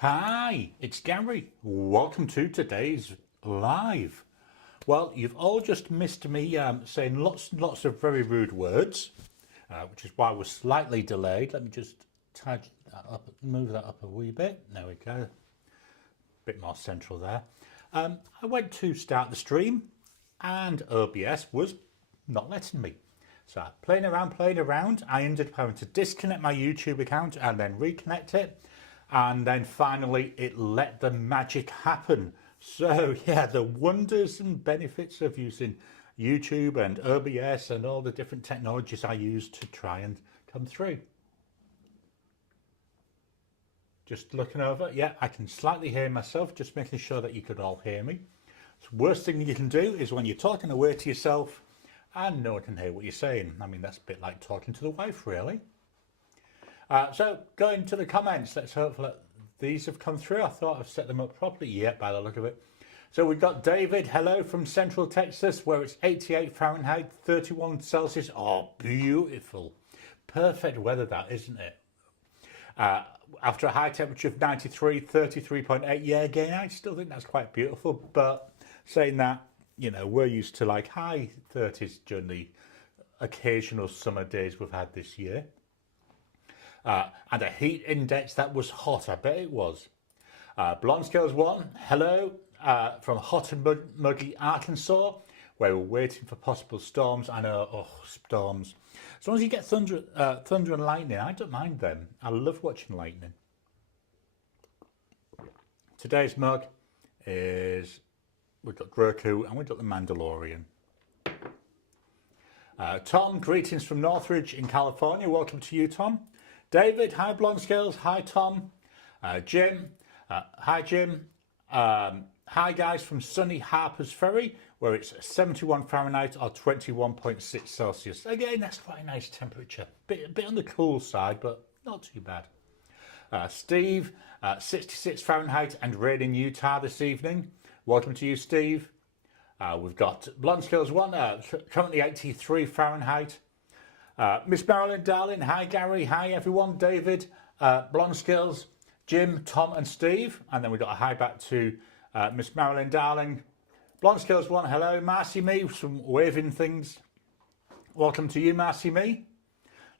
Hi, it's Gary. Welcome to today's live. Well, you've all just missed me saying lots and lots of very rude words, which is why we're slightly delayed. Let me just tag that up, move that up a wee bit. There we go. Bit more central there. I went to start the stream and OBS was not letting me. So playing around, I ended up having to disconnect my YouTube account and then reconnect it. And then finally it let the magic happen. So yeah, the wonders and benefits of using YouTube and OBS and all the different technologies I use to try and come through. Just looking over, yeah, I can slightly hear myself, just making sure that you could all hear me. The worst thing you can do is when you're talking away to yourself and no one can hear what you're saying. I mean, that's a bit like talking to the wife, really. So going to the comments, let's hope that these have come through. I thought I've set them up properly yet by the look of it. So we've got David, hello from Central Texas, where it's 88 Fahrenheit, 31 Celsius. Oh, beautiful. Perfect weather that, isn't it? After a high temperature of 93, 33.8. Yeah, again, I still think that's quite beautiful. But saying that, you know, we're used to like high 30s during the occasional summer days we've had this year. And a heat index that was hot, I bet it was. Blonde Scales 1, hello from hot and muggy Arkansas, where we're waiting for possible storms. I know, oh, storms. As long as you get thunder and lightning, I don't mind them. I love watching lightning. Today's mug is, we've got Groku and we've got the Mandalorian. Tom, greetings from Northridge in California. Welcome to you, Tom. David, hi Blonde Scales, hi Tom. Jim, hi Jim. Hi guys from sunny Harper's Ferry, where it's 71 Fahrenheit or 21.6 Celsius. Again, that's quite a nice temperature. A bit on the cool side, but not too bad. Steve, 66 Fahrenheit and rain in Utah this evening. Welcome to you, Steve. We've got Blonde Scales 1, currently 83 Fahrenheit. Miss Marilyn, darling, hi Gary, hi everyone, David, Blonde Skills, Jim, Tom and Steve, and then we've got a hi back to Miss Marilyn, darling. Blonde Skills 1, hello, Marcy Me, some waving things. Welcome to you, Marcy Me.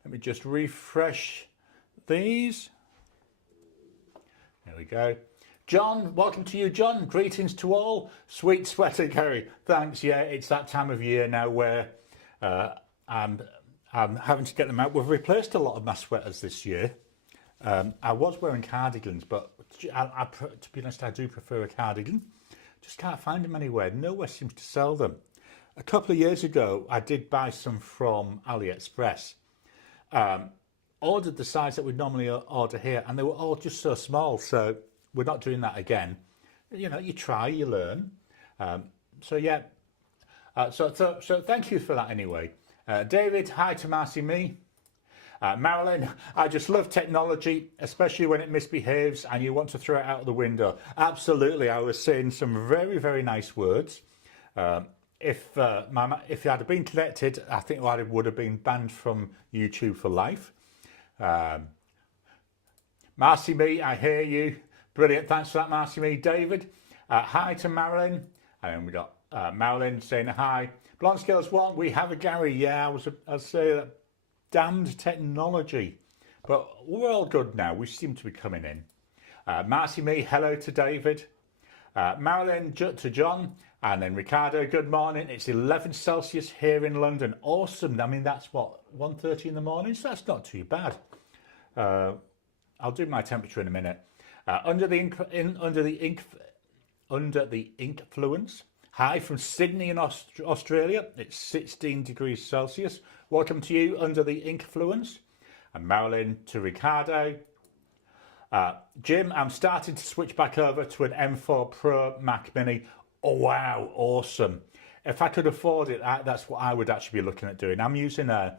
Let me just refresh these. There we go. John, welcome to you, John. Greetings to all. Sweet sweater, Gary. Thanks, yeah, it's that time of year now where I'm having to get them out. We've replaced a lot of my sweaters this year. I was wearing cardigans, but to be honest, I do prefer a cardigan. Just can't find them anywhere. Nowhere seems to sell them. A couple of years ago, I did buy some from AliExpress. Ordered the size that we normally order here, and they were all just so small. So we're not doing that again. You know, you try, you learn. So yeah. So thank you for that anyway. David, hi to Marcy Me. Marilyn, I just love technology, especially when it misbehaves and you want to throw it out of the window. Absolutely, I was saying some very, very nice words. If it had been connected, I think I would have been banned from YouTube for life. Marcy Me, I hear you. Brilliant, thanks for that, Marcy Me. David, hi to Marilyn. And we got Marilyn saying hi. Blonde Scales 1, we have a Gary. Yeah, I'd say that damned technology. But we're all good now. We seem to be coming in. Marcy Me, hello to David. Marilyn to John. And then Ricardo, good morning. It's 11 Celsius here in London. Awesome. I mean, that's what, 1:30 in the morning? So that's not too bad. I'll do my temperature in a minute. Under the influence. Hi from Sydney in Australia. It's 16 degrees Celsius. Welcome to you, Under the Influence. And Marilyn to Ricardo. Jim, I'm starting to switch back over to an M4 Pro Mac Mini. Oh, wow, awesome. If I could afford it, that's what I would actually be looking at doing. I'm using an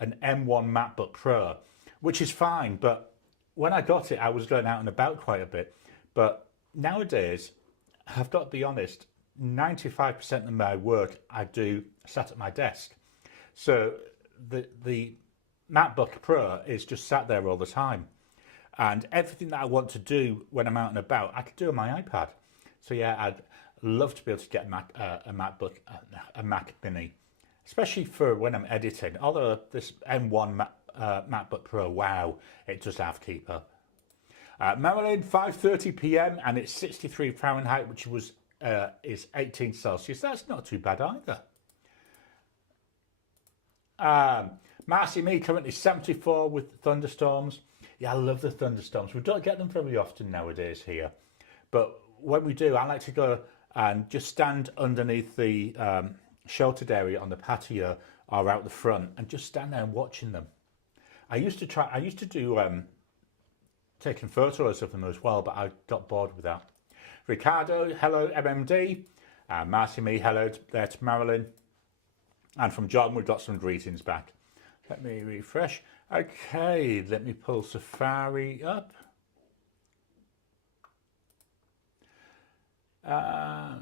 M1 MacBook Pro, which is fine. But when I got it, I was going out and about quite a bit. But nowadays, I've got to be honest, 95% of my work I do sat at my desk. So the MacBook Pro is just sat there all the time. And everything that I want to do when I'm out and about, I can do on my iPad. So yeah, I'd love to be able to get a Mac Mini, especially for when I'm editing. Although this M1 MacBook Pro, wow, it does have keep up. Maryland, 5:30 p.m. and it's 63 Fahrenheit, which is 18 Celsius. That's not too bad either. Marcy Me currently 74 with thunderstorms. Yeah, I love the thunderstorms. We don't get them very often nowadays here, but when we do, I like to go and just stand underneath the sheltered area on the patio or out the front and just stand there and watching them. I used to do taking photos of them as well, but I got bored with that. Ricardo, hello MMD. Marcy Me, hello there to Marilyn. And from John, we've got some greetings back. Let me refresh. Okay, let me pull Safari up.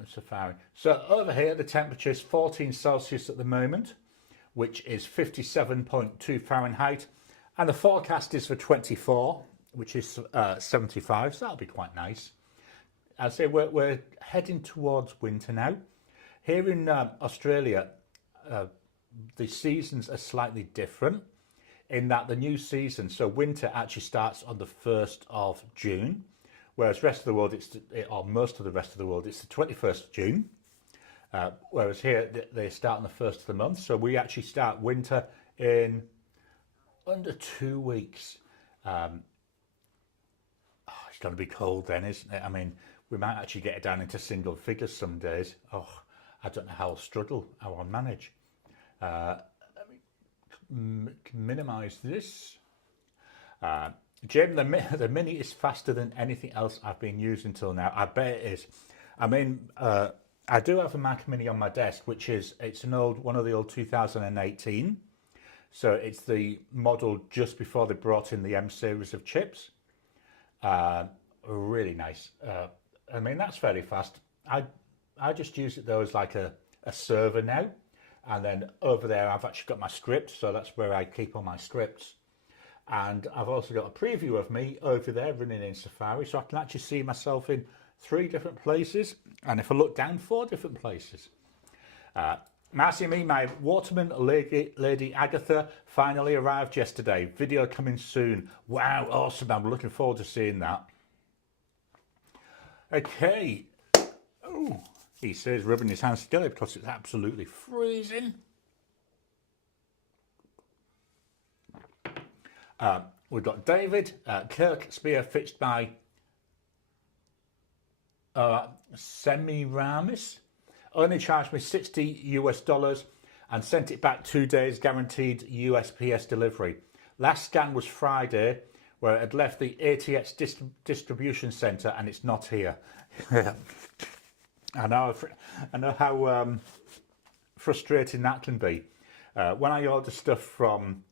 Safari. So over here, the temperature is 14 Celsius at the moment, which is 57.2 Fahrenheit. And the forecast is for 24, which is 75, so that'll be quite nice. I'd say we're heading towards winter now. Here in Australia, the seasons are slightly different in that the new season, so winter actually starts on the 1st of June, whereas rest of the world, or most of the rest of the world, it's the 21st of June. Whereas here, they start on the 1st of the month. So we actually start winter in under 2 weeks. It's going to be cold then, isn't it? I mean, we might actually get it down into single figures some days. Oh, I don't know how I'll manage. Let me minimize this. Jim, the Mini is faster than anything else I've been using till now. I bet it is. I mean, I do have a Mac Mini on my desk, it's one of the old 2018. So it's the model just before they brought in the M series of chips. Really nice. I mean, that's very fast. I just use it though as like a server now. And then over there, I've actually got my script. So that's where I keep all my scripts. And I've also got a preview of me over there running in Safari. So I can actually see myself in 3 different places. And if I look down, 4 different places. Marcy Me, my Waterman Lady Agatha finally arrived yesterday. Video coming soon. Wow, awesome. I'm looking forward to seeing that. Okay. Oh, he says rubbing his hands together because it's absolutely freezing. We've got David, Kirk spear fixed by Semiramis. Only charged me $60 and sent it back 2 days, guaranteed USPS delivery. Last scan was Friday, where it had left the ATX distribution centre and it's not here. I know how frustrating that can be. When I order stuff from,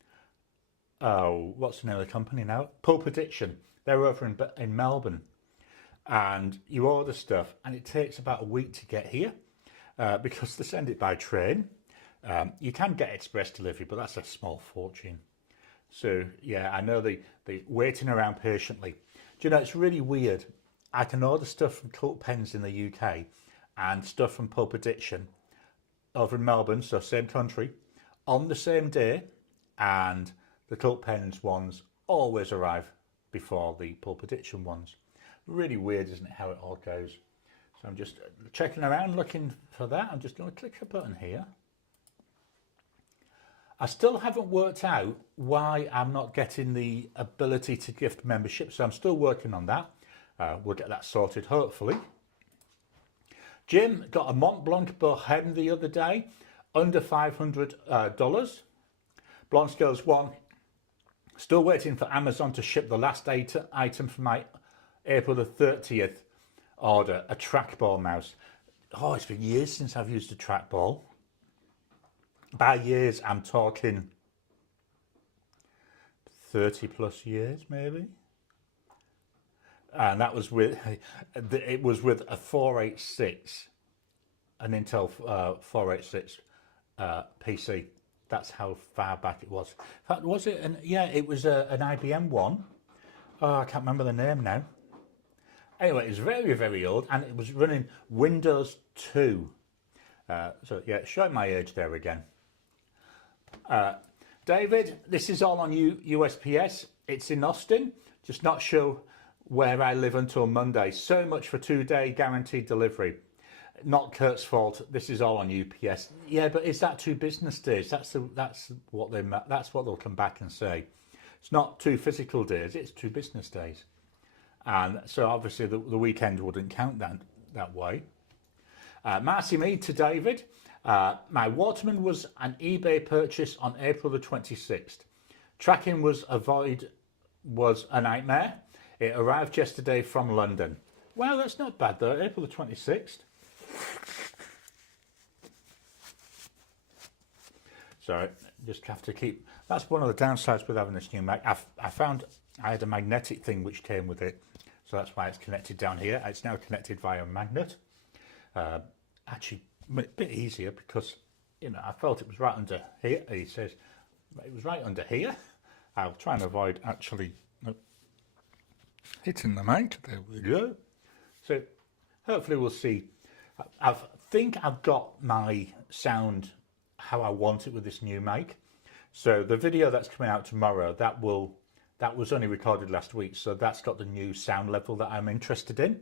what's the name of the company now? Pulp Addiction. They're over in Melbourne. And you order stuff and it takes about a week to get here. Because they send it by train. You can get express delivery, but that's a small fortune. So yeah, I know the waiting around patiently. Do you know, it's really weird. I can order stuff from Cult Pens in the UK and stuff from Pulp Addiction over in Melbourne, so same country, on the same day, and the Cult Pens ones always arrive before the Pulp Addiction ones. Really weird, isn't it, how it all goes? So I'm just checking around looking for that. I'm just going to click a button here. I still haven't worked out why I'm not getting the ability to gift membership, so I'm still working on that. We'll get that sorted, hopefully. Jim got a Mont Blanc Bohème the other day, under $500. Blonde Scales 1, still waiting for Amazon to ship the last item for my April the 30th order, a trackball mouse. Oh, it's been years since I've used a trackball. By years, I'm talking 30 plus years, maybe. And that was with, it was with a 486, an Intel 486 PC. That's how far back it was. In fact, was it? Yeah, it was an IBM one. Oh, I can't remember the name now. Anyway, it's very, very old, and it was running Windows 2. So yeah, showing my age there again. David, this is all on USPS. It's in Austin. Just not sure where I live until Monday. So much for 2-day guaranteed delivery. Not Kurt's fault. This is all on UPS. Yeah, but is that 2 business days? That's what they'll come back and say. It's not 2 physical days. It's 2 business days. And so obviously the weekend wouldn't count that way. Marcy Mead to David. My Waterman was an eBay purchase on April the 26th. Tracking was a nightmare. It arrived yesterday from London. Well, that's not bad though, April the 26th. Sorry, just have to keep... That's one of the downsides with having this new Mac. I found I had a magnetic thing which came with it. So that's why it's connected down here. It's now connected via a magnet. Actually, a bit easier because, you know, I felt it was right under here. He says it was right under here. I'll try and avoid actually hitting the mic. There we go. So hopefully we'll see. I think I've got my sound how I want it with this new mic. So the video that's coming out tomorrow, that was only recorded last week, so that's got the new sound level that I'm interested in.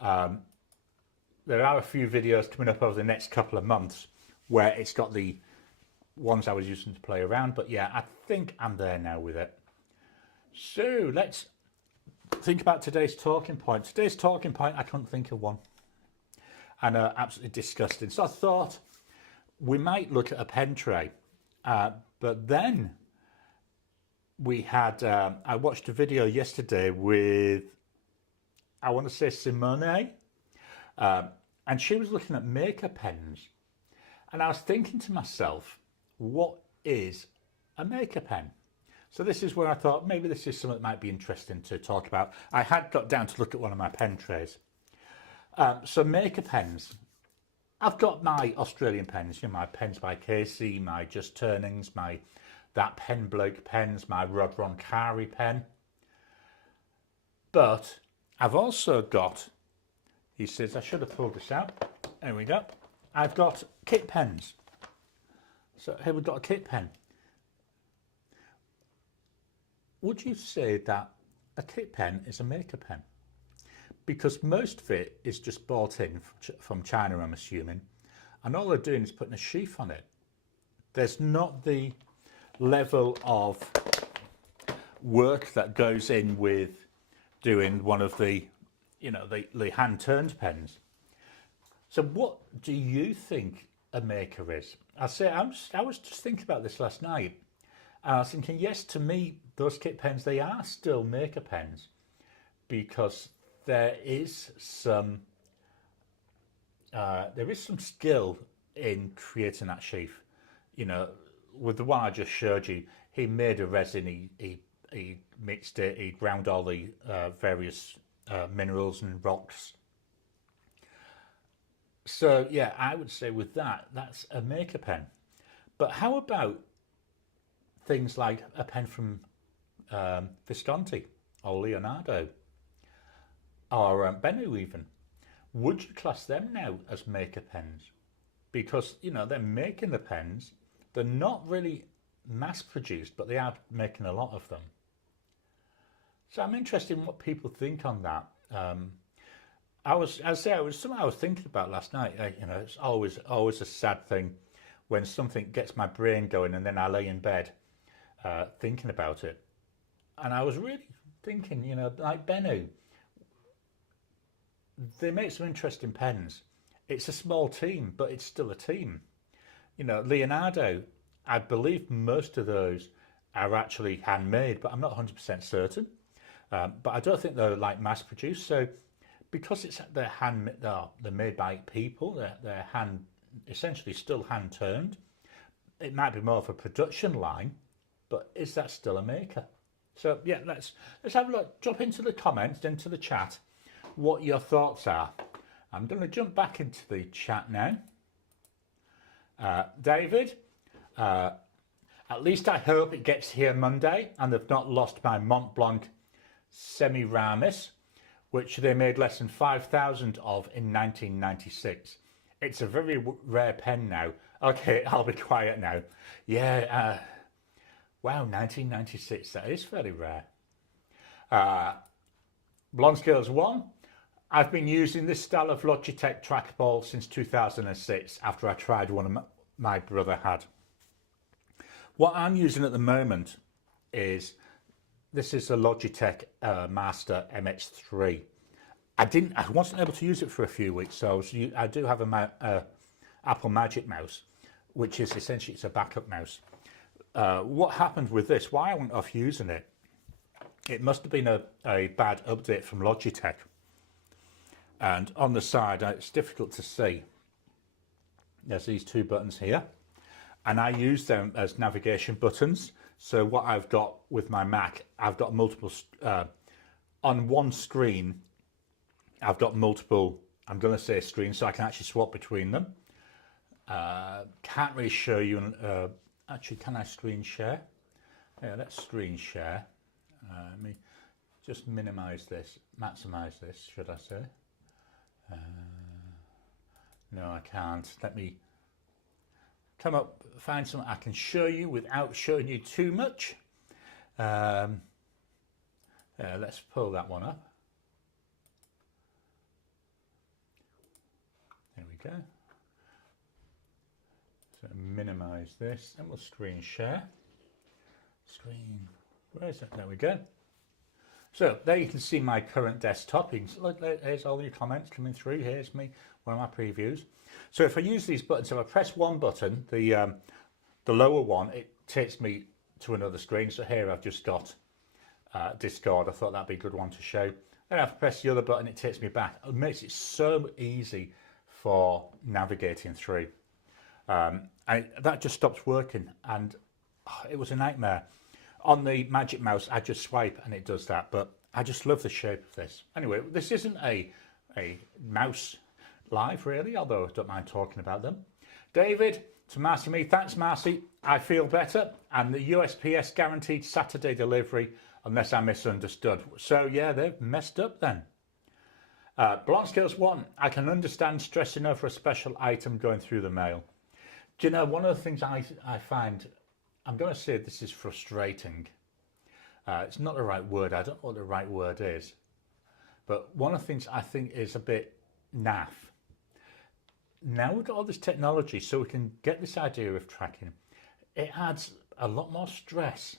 There are a few videos coming up over the next couple of months where it's got the ones I was using to play around, but yeah, I think I'm there now with it. So let's think about today's talking point. Today's talking point, I couldn't think of one. And absolutely disgusting. So I thought we might look at a pen tray, but then we had, I watched a video yesterday with, I want to say Simone, and she was looking at maker pens. And I was thinking to myself, what is a maker pen? So this is where I thought maybe this is something that might be interesting to talk about. I had got down to look at one of my pen trays. So maker pens. I've got my Australian pens, you know, my pens by Casey, my Just Turnings, my That Pen Bloke pens, my Rod Roncari pen. But I've also got, he says, I should have pulled this out. There we go. I've got kit pens. So here we've got a kit pen. Would you say that a kit pen is a maker pen? Because most of it is just bought in from China, I'm assuming. And all they're doing is putting a sheath on it. There's not the level of work that goes in with doing one of the, you know, the hand-turned pens. So what do you think a maker is? I was just thinking about this last night. And I was thinking, yes, to me, those kit pens, they are still maker pens because there is some skill in creating that sheath. You know, with the one I just showed you, he made a resin, he mixed it, he ground all the various minerals and rocks. So yeah, I would say with that, that's a maker pen. But how about things like a pen from Visconti or Leonardo or Benu even? Would you class them now as maker pens? Because, you know, they're making the pens. They're not really mass produced, but they are making a lot of them. So I'm interested in what people think on that. I was something I was thinking about last night. You know, it's always a sad thing when something gets my brain going and then I lay in bed thinking about it. And I was really thinking, you know, like Benu, they make some interesting pens. It's a small team, but it's still a team. You know, Leonardo, I believe most of those are actually handmade, but I'm not 100% certain. But I don't think they're like mass produced. So because they're made by people, they're essentially still hand turned. It might be more of a production line, but is that still a maker? So yeah, let's have a look. Drop into the comments, into the chat, what your thoughts are. I'm going to jump back into the chat now. David, at least I hope it gets here Monday and they've not lost my Mont Blanc Semiramis, which they made less than 5,000 of in 1996. It's a very rare pen now. Okay, I'll be quiet now. Yeah, wow, 1996, that is very rare. Blonde Scales 1. I've been using this style of Logitech trackball since 2006 after I tried one my brother had. What I'm using at the moment is, this is a Logitech Master MX3. I wasn't able to use it for a few weeks, so I do have a Apple Magic Mouse, which is essentially, it's a backup mouse. What happened with this, why I went off using it, it must have been a bad update from Logitech. And on the side, it's difficult to see. There's these two buttons here, and I use them as navigation buttons. So what I've got with my Mac, I've got multiple, on one screen, I've got multiple, I'm going to say screens, so I can actually swap between them. Can't really show you, actually, can I screen share? Yeah, let's screen share. Let me just minimize this, maximize this, should I say. No, I can't. Let me come up, find something I can show you without showing you too much. Let's pull that one up. There we go. So minimize this and we'll screen share. Screen, where is it? There we go. So there you can see my current desktop. Look, here's all your comments coming through. Here's me, one of my previews. So if I use these buttons, if I press one button, the lower one, it takes me to another screen. So here I've just got Discord. I thought that'd be a good one to show. Then if I press the other button, it takes me back. It makes it so easy for navigating through. That just stopped working, and it was a nightmare. On the Magic Mouse, I just swipe and it does that, but I just love the shape of this. Anyway, this isn't a mouse live, really, although I don't mind talking about them. David, to Marcy, thanks, Marcy. I feel better, and the USPS guaranteed Saturday delivery, unless I misunderstood. So, yeah, they've messed up then. Blonde Scales 1, I can understand stressing over a special item going through the mail. Do you know, one of the things I find, I'm going to say this is frustrating. It's not the right word. I don't know what the right word is. But one of the things I think is a bit naff. Now we've got all this technology, so we can get this idea of tracking. It adds a lot more stress.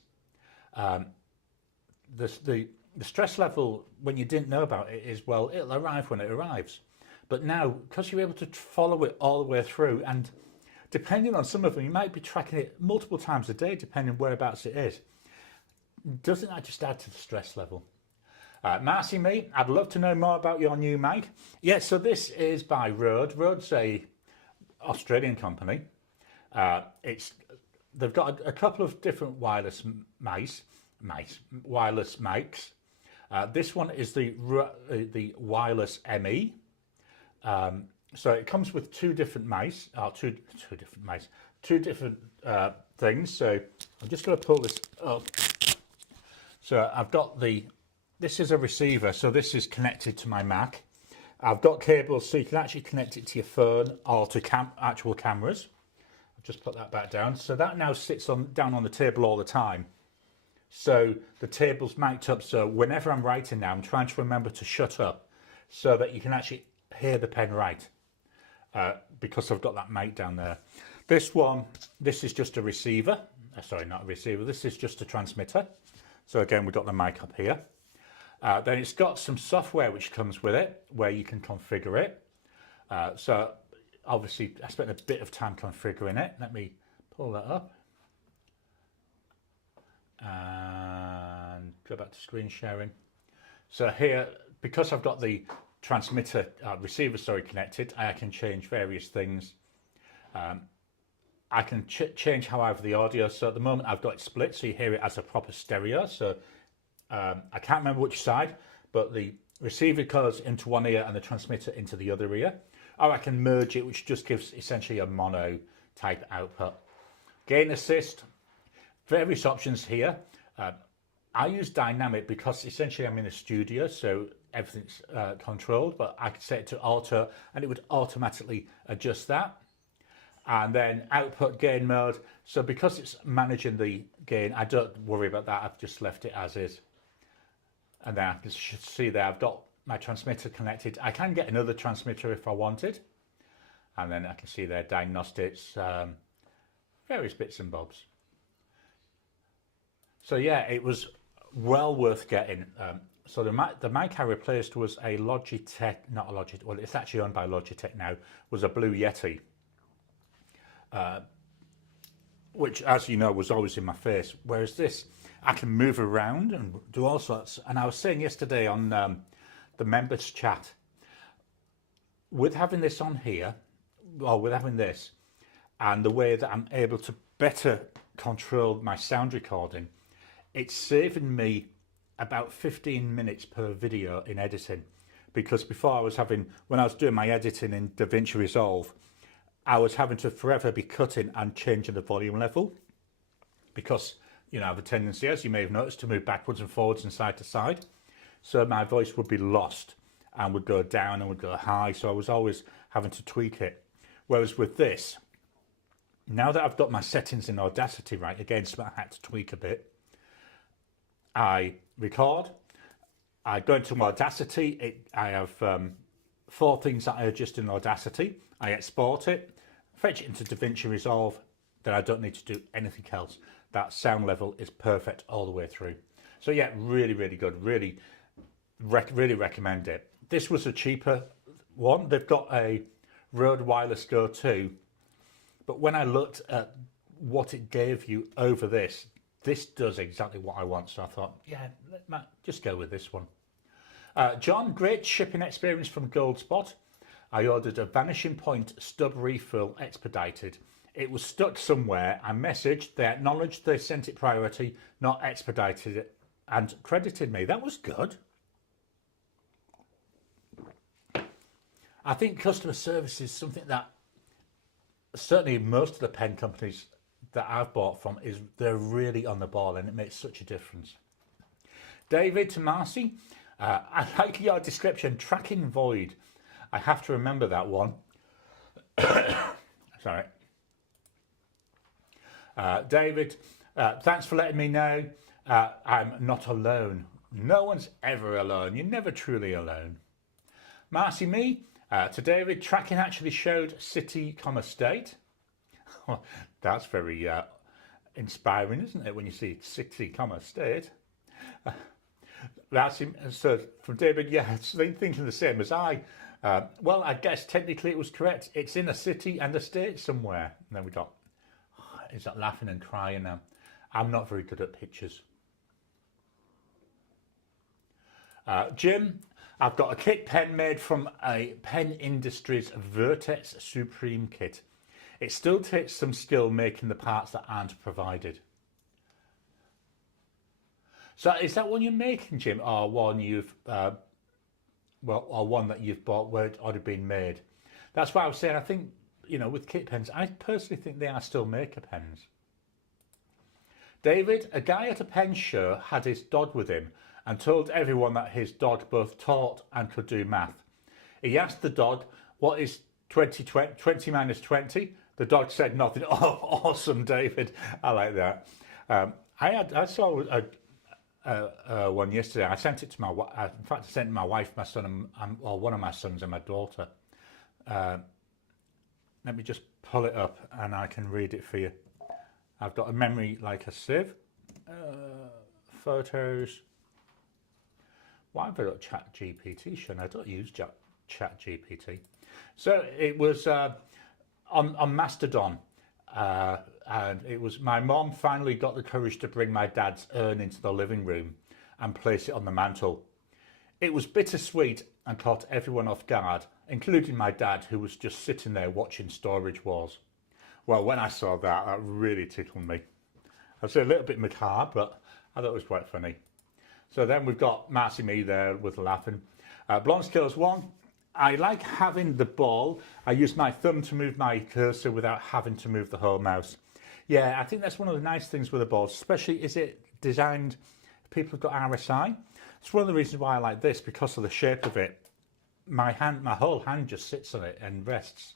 The stress level when you didn't know about it is, well, it'll arrive when it arrives. But now, because you're able to follow it all the way through, and depending on some of them, you might be tracking it multiple times a day, depending whereabouts it is. Doesn't that just add to the stress level? Marcy, I'd love to know more about your new mic. Yeah, so this is by Rode. Rode's a Australian company. They've got a couple of different wireless wireless mics. This one is the wireless ME. So it comes with two different things. So I'm just going to pull this up. So I've got this is a receiver. So this is connected to my Mac. I've got cables so you can actually connect it to your phone or to actual cameras. I'll just put that back down. So that now sits down on the table all the time. So the table's mic'd up. So whenever I'm writing now, I'm trying to remember to shut up so that you can actually hear the pen write. Because I've got that mic down there. This is just a receiver. Sorry, not a receiver. This is just a transmitter. So again, we've got the mic up here. Then it's got some software which comes with it where you can configure it. So obviously I spent a bit of time configuring it. Let me pull that up. And go back to screen sharing. So here, because I've got the transmitter receiver connected, I can change various things. I can change how I have the audio. So at the moment I've got it split, so you hear it as a proper stereo. So I can't remember which side, but the receiver goes into one ear and the transmitter into the other ear. Or I can merge it, which just gives essentially a mono type output. Gain assist, various options here. I use dynamic because essentially I'm in a studio, so everything's controlled, but I could set it to auto and it would automatically adjust that. And then output gain mode. So because it's managing the gain, I don't worry about that. I've just left it as is. And then I can see there I've got my transmitter connected. I can get another transmitter if I wanted. And then I can see there diagnostics, various bits and bobs. So yeah, it was well worth getting. So the mic I replaced was a Logitech, not a Logitech, well it's actually owned by Logitech now, was a Blue Yeti. Which, as you know, was always in my face. Whereas this, I can move around and do all sorts. And I was saying yesterday on the members chat, with having this on here, or with having this, and the way that I'm able to better control my sound recording, it's saving me about 15 minutes per video in editing. Because before I was having, when I was doing my editing in DaVinci Resolve, I was having to forever be cutting and changing the volume level because, you know, I have a tendency, as you may have noticed, to move backwards and forwards and side to side. So my voice would be lost and would go down and would go high. So I was always having to tweak it. Whereas with this, now that I've got my settings in Audacity right, again, so I had to tweak a bit. I record, I go into Audacity, I have 4 things that I adjust in Audacity. I export it, fetch it into DaVinci Resolve, then I don't need to do anything else. That sound level is perfect all the way through. So yeah, really, really good. Really recommend it. This was a cheaper one. They've got a Rode Wireless Go 2, but when I looked at what it gave you over this does exactly what I want. So I thought, yeah, just go with this one. John, great shipping experience from Goldspot. I ordered a Vanishing Point stub refill expedited. It was stuck somewhere. I messaged, they acknowledged they sent it priority, not expedited it, and credited me. That was good. I think customer service is something that certainly most of the pen companies that I've bought from, they're really on the ball, and it makes such a difference. David to Marcy, I like your description, tracking void. I have to remember that one. Sorry. David, thanks for letting me know. I'm not alone. No one's ever alone. You're never truly alone. Marcy me, to David, tracking actually showed city, state. That's very inspiring, isn't it, when you see city, state? That's so from David, yeah, thinking the same as I. Well, I guess technically it was correct. It's in a city and a state somewhere. And then we got, is that laughing and crying now? I'm not very good at pictures. Jim, I've got a kit pen made from a Pen Industries Vertex Supreme kit. It still takes some skill making the parts that aren't provided. So is that one you're making, Jim, or one you've, or one that you've bought where it's already been made? That's why I was saying, I think, you know, with kit pens, I personally think they are still maker pens. David, a guy at a pen show had his dog with him and told everyone that his dog both taught and could do math. He asked the dog, what is 20 minus 20? The dog said nothing. Oh, awesome, David. I like that. I saw one yesterday. I sent it to my wife. In fact, I sent it to my wife, my son, or one of my sons and my daughter. Let me just pull it up and I can read it for you. I've got a memory like a sieve. Photos. Why have I got Chat GPT? I don't use Chat GPT. So it was on Mastodon. And it was my mom finally got the courage to bring my dad's urn into the living room and place it on the mantle. It was bittersweet and caught everyone off guard, including my dad, who was just sitting there watching Storage Wars. Well, when I saw that, that really tickled me. I'd say a little bit macabre, but I thought it was quite funny. So then we've got Marcy me there with laughing. Blonde Skills 1. I like having the ball. I use my thumb to move my cursor without having to move the whole mouse. Yeah, I think that's one of the nice things with the balls, especially is it designed people who've got RSI. It's one of the reasons why I like this, because of the shape of it. My whole hand just sits on it and rests.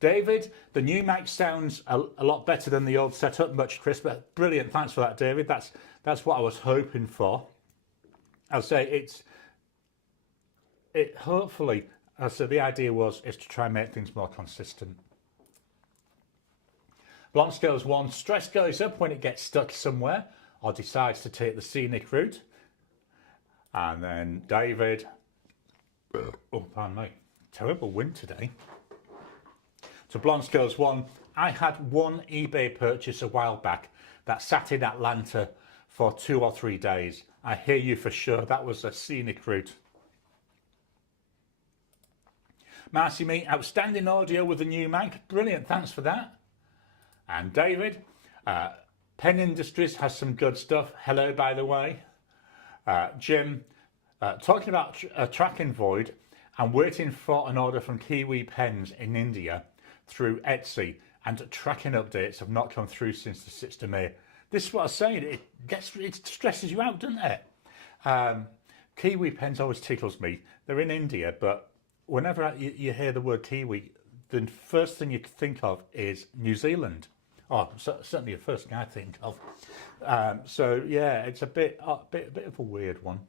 David, the new mic sounds a lot better than the old setup, much crisper. Brilliant, thanks for that, David. That's what I was hoping for. I'll say hopefully, so the idea is to try and make things more consistent. Blanc scales 1, stress goes up when it gets stuck somewhere or decides to take the scenic route. And then David, oh pardon me, terrible wind today. So Blanc scales 1, I had one eBay purchase a while back that sat in Atlanta for 2 or 3 days. I hear you for sure, that was a scenic route. Marcy Me, outstanding audio with the new mic. Brilliant, thanks for that. And David, Pen Industries has some good stuff. Hello, by the way. Jim, talking about a tracking void, I'm waiting for an order from Kiwi Pens in India through Etsy, and tracking updates have not come through since the 6th of May. This is what I was saying, it stresses you out, doesn't it? Kiwi Pens always tickles me. They're in India, but whenever you hear the word Kiwi, the first thing you think of is New Zealand. Oh, certainly the first thing I think of. So yeah, it's a bit of a weird one.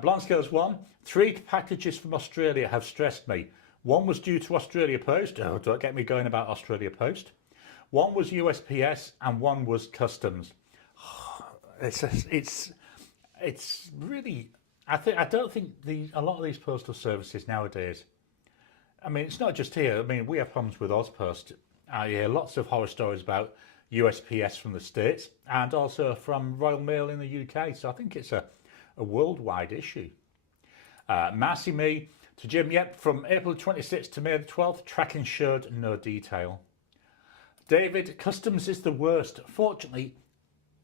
Blanc scales 1, 3 packages from Australia have stressed me. One was due to Australia Post. Oh, don't get me going about Australia Post. One was USPS and one was customs. It's really. I don't think a lot of these postal services nowadays. I mean, it's not just here. I mean, we have problems with Ozpost. I hear lots of horror stories about USPS from the States and also from Royal Mail in the UK. So I think it's a worldwide issue. Marcy Me to Jim, yep, from April 26th to May the 12th, tracking showed no detail. David, customs is the worst. Fortunately,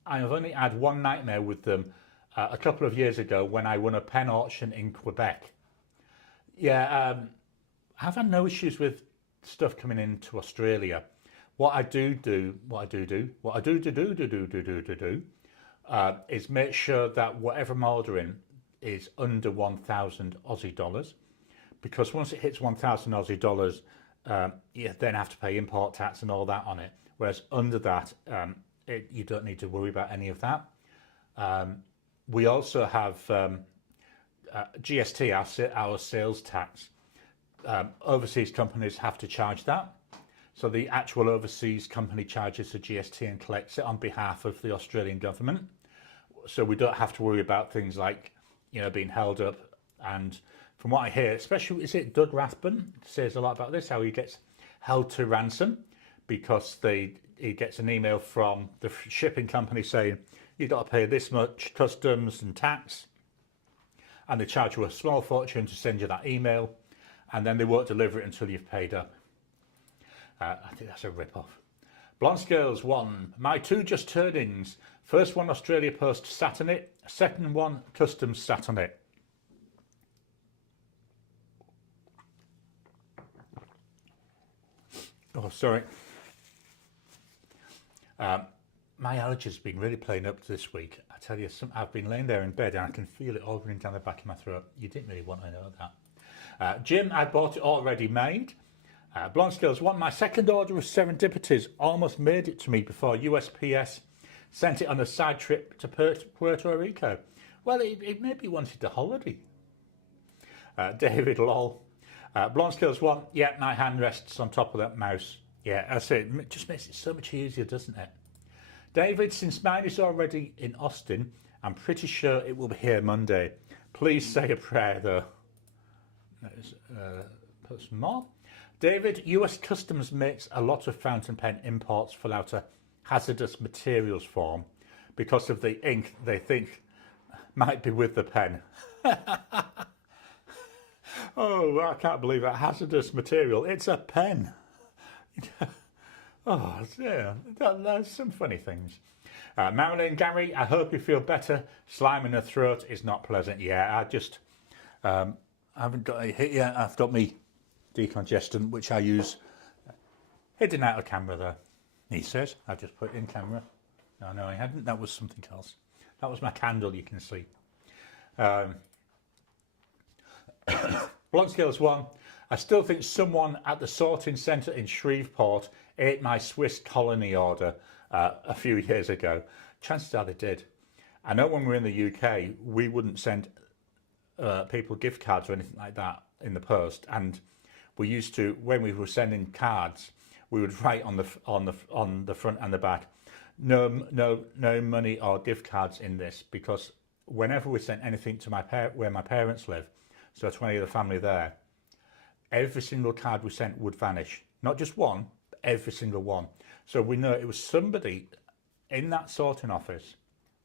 I have only had one nightmare with them a couple of years ago when I won a pen auction in Quebec. Yeah, I've had no issues with stuff coming into Australia. What I do is make sure that whatever I'm ordering is under 1,000 Aussie dollars, because once it hits 1,000 Aussie dollars, you then have to pay import tax and all that on it. Whereas under that, you don't need to worry about any of that. We also have GST, our sales tax. Overseas companies have to charge that. So the actual overseas company charges the GST and collects it on behalf of the Australian government. So we don't have to worry about things like, being held up. And from what I hear, especially, is it Doug Rathbun says a lot about this, how he gets held to ransom because he gets an email from the shipping company saying, you've got to pay this much customs and tax. And they charge you a small fortune to send you that email. And then they won't deliver it until you've paid up. I think that's a rip-off. Blanc Girls 1. My 2 just turnings. First one Australia Post sat on it. Second one Customs sat on it. Oh, sorry. My allergies have been really playing up this week. I tell you, I've been laying there in bed and I can feel it all running down the back of my throat. You didn't really want to know that. Jim, I bought it already made. Blanc Scales 1, my second order of Serendipities almost made it to me before USPS sent it on a side trip to Puerto Rico. Well, it maybe wanted a holiday. David Lol. Blanc Scales 1, yeah, my hand rests on top of that mouse. Yeah, that's it. It just makes it so much easier, doesn't it? David, since mine is already in Austin, I'm pretty sure it will be here Monday. Please say a prayer, though. Put some more. David, US Customs makes a lot of fountain pen imports fill out a hazardous materials form because of the ink they think might be with the pen. Oh, I can't believe that. Hazardous material. It's a pen. Oh, yeah, there's some funny things. Marilyn, Garry, I hope you feel better. Slime in the throat is not pleasant. Yeah, I just haven't got a hit yet. I've got me decongestant, which I use hidden out of camera there. He says, I just put it in camera. No, I hadn't. That was something else. That was my candle, you can see. Blonde Scales 1. I still think someone at the sorting centre in Shreveport ate my Swiss colony order a few years ago. Chances are they did. I know when we were in the UK, we wouldn't send people gift cards or anything like that in the post, and we used to, when we were sending cards, we would write on the front and the back, no money or gift cards in this, because whenever we sent anything to where my parents live, so to any of the family there, every single card we sent would vanish. Not just one, but every single one. So we know it was somebody in that sorting office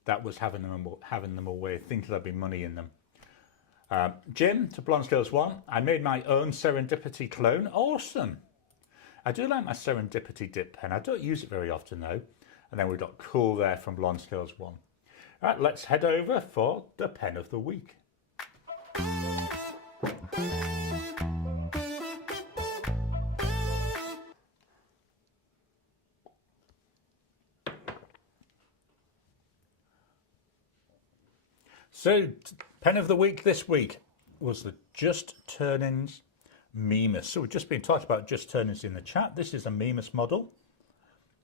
that was having them away, thinking there'd be money in them. Jim, to Blonde Scales 1. I made my own Serendipity clone. Awesome. I do like my Serendipity dip pen. I don't use it very often though. And then we've got Cool there from Blonde Scales 1. All right, let's head over for the pen of the week. So, pen of the week this week was the Just Turnings Mimas. So we've just been talking about Just Turnings in the chat. This is a Mimas model.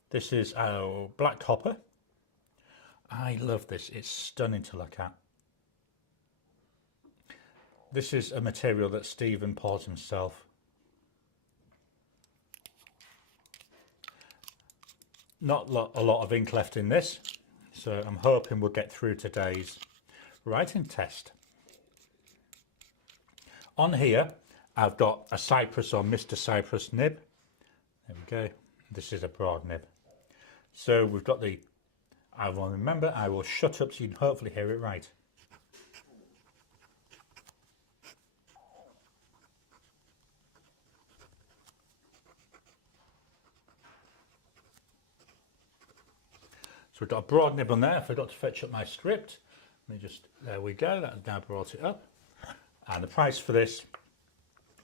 This is our black copper. I love this. It's stunning to look at. This is a material that Stephen pours himself. Not a lot of ink left in this, so I'm hoping we'll get through today's writing test. On here, I've got a Cypress or Mr. Cypress nib. There we go. This is a broad nib. So we've got the, I will shut up so you can hopefully hear it right. So we've got a broad nib on there. I forgot to fetch up my script. Let me just, there we go, that now brought it up. And the price for this,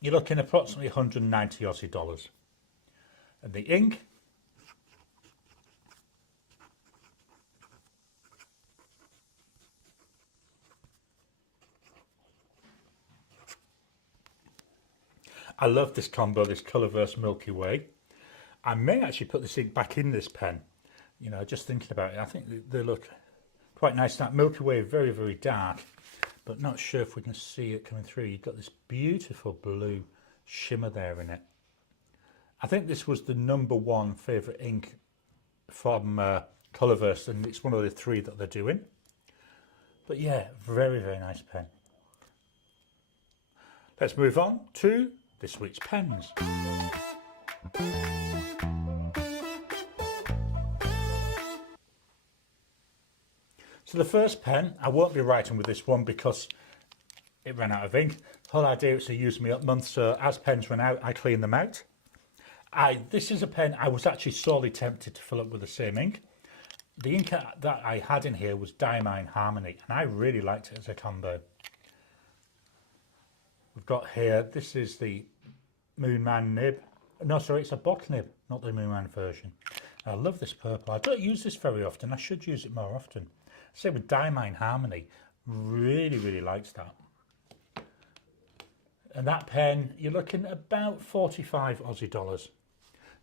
you're looking approximately 190 Aussie dollars. And the ink, I love this combo, this Colourverse Milky Way. I may actually put this ink back in this pen. You know, just thinking about it, I think they look quite nice. That Milky Way, very, very dark, but not sure if we can see it coming through. You've got this beautiful blue shimmer there in it. I think this was the #1 favourite ink from Colourverse, and it's one of the 3 that they're doing. But yeah, very, very nice pen. Let's move on to this week's pens. So the first pen, I won't be writing with this one because it ran out of ink. The whole idea is to use me up month, so as pens run out, I clean them out. This is a pen I was actually sorely tempted to fill up with the same ink. The ink that I had in here was Diamine Harmony, and I really liked it as a combo. We've got here, this is the Moonman nib. No, sorry, it's a Bock nib, not the Moonman version. I love this purple. I don't use this very often. I should use it more often. Say with Diamine Harmony, really, really likes that. And that pen, you're looking at about 45 Aussie dollars.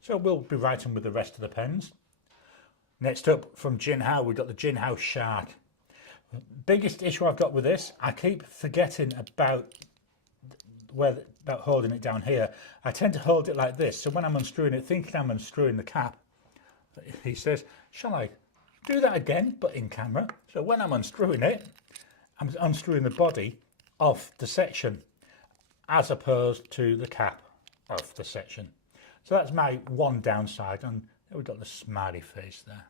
So we'll be writing with the rest of the pens. Next up from Jinhao, we've got the Jinhao Shark. Biggest issue I've got with this, I keep forgetting about holding it down here. I tend to hold it like this, so when I'm unscrewing it, thinking I'm unscrewing the cap, he says, shall I do that again, but in camera? So when I'm unscrewing it, I'm unscrewing the body of the section as opposed to the cap of the section. So that's my one downside, and we've got the smiley face there.